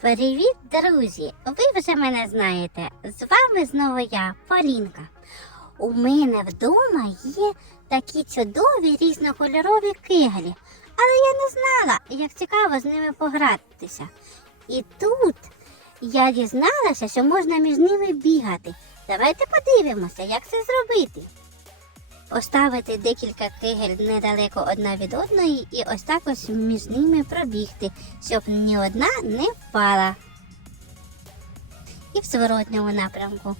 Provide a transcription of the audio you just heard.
Привіт, друзі! Ви вже мене знаєте. З вами знову я, Полінка. У мене вдома є такі чудові різнокольорові киглі, але я не знала, як цікаво з ними погратися. І тут я дізналася, що можна між ними бігати. Давайте подивимося, як це зробити. Поставити декілька кигель недалеко одна від одної і ось так ось між ними пробігти, щоб ні одна не впала. І в зворотньому напрямку.